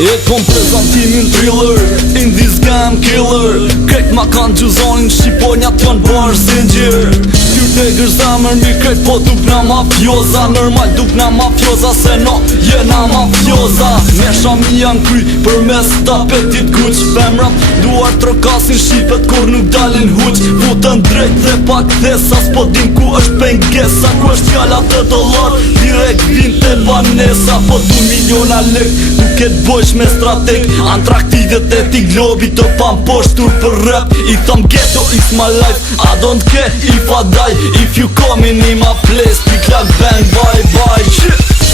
E kom prezentimin thriller, in this game killer. Krejt ma kanë gjuzonin, shqiponja t'jon bërë zingjir. Kjur degër zemër mi krejt po duk na mafioza. Normal duk na mafioza, se no jena mafioza. Nesha mi janë kry për mes tapetit kuq. Femrat duar trokasin shqipet kur nuk dalin huq. Vutën drejt dhe pak thesa, s'po dim ku është pengesa. Ku është fjalla të dollar, direkt vin të banesa. Po du miliona lek, duket bojsh me strateg. Antraktidet e ti globi të pam poshtur për rap. I thom ghetto is my life, I don't care if I die. If you come in my place, pick like bang bye bye.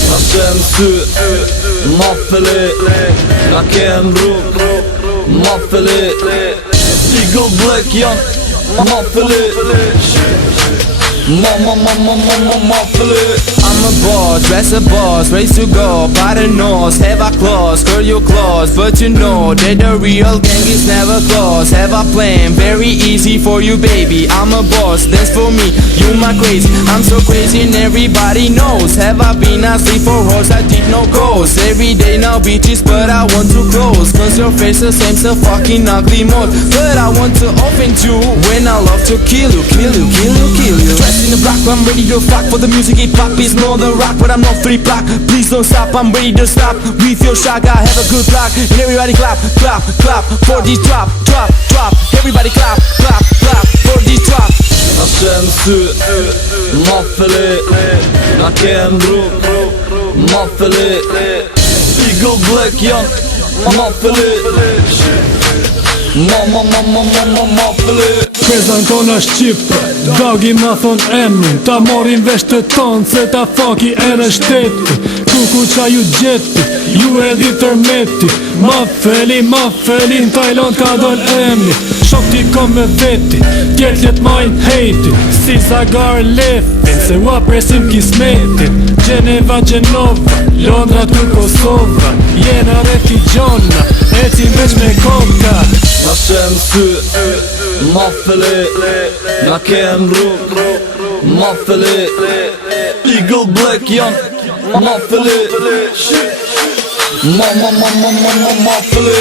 Na shem sy, ma fele, na kem rrug, ma fele. Eagle Black janë, ma fele. Ma fele. I'm a boss, dress a boss, race to go, powder nose, have a claws, curl your claws, but you know that the real gang is never close. Have a plan, very easy for you baby, I'm a boss, that's for me, you my crazy, I'm so crazy and everybody knows. Have I been asleep for hours, I did no goals, every day now bitches, but I want to close, cause your face the same, so fucking ugly mode, but I want to offend you, when I love to kill you. Dressed in the black, I'm ready to fuck for the music, hip-hop is more than rock, but I'm not free block. Please don't stop, I'm ready to stop. With your shot, I have a good block. And everybody clap, clap, clap for this drop. Everybody clap, clap, clap for this drop. Na shem sy, ma fele. Na kem rrug, ma fele. Eagle Black janë, ma fele. Ma fele. Prezenton është Shqipë, dagi ma thon emnin. Ta morin vesh të tonë, se ta faki erë shteti. Kuku qa ju gjeti, ju edhi tërmeti. Ma felin, në Tajland ka don emni. Shok ti kom me veti, tjetlet majnë hejti. Si Zagar Lefin, se ua presim kismetin. Gjeneva, Gjenova, Londra tu Kosova. Jena refigjona, ecim veç me koka. Na shem sy, ma fele. Na kem rrug, ma fele. Eagle Black janë, ma fele. Ma fele.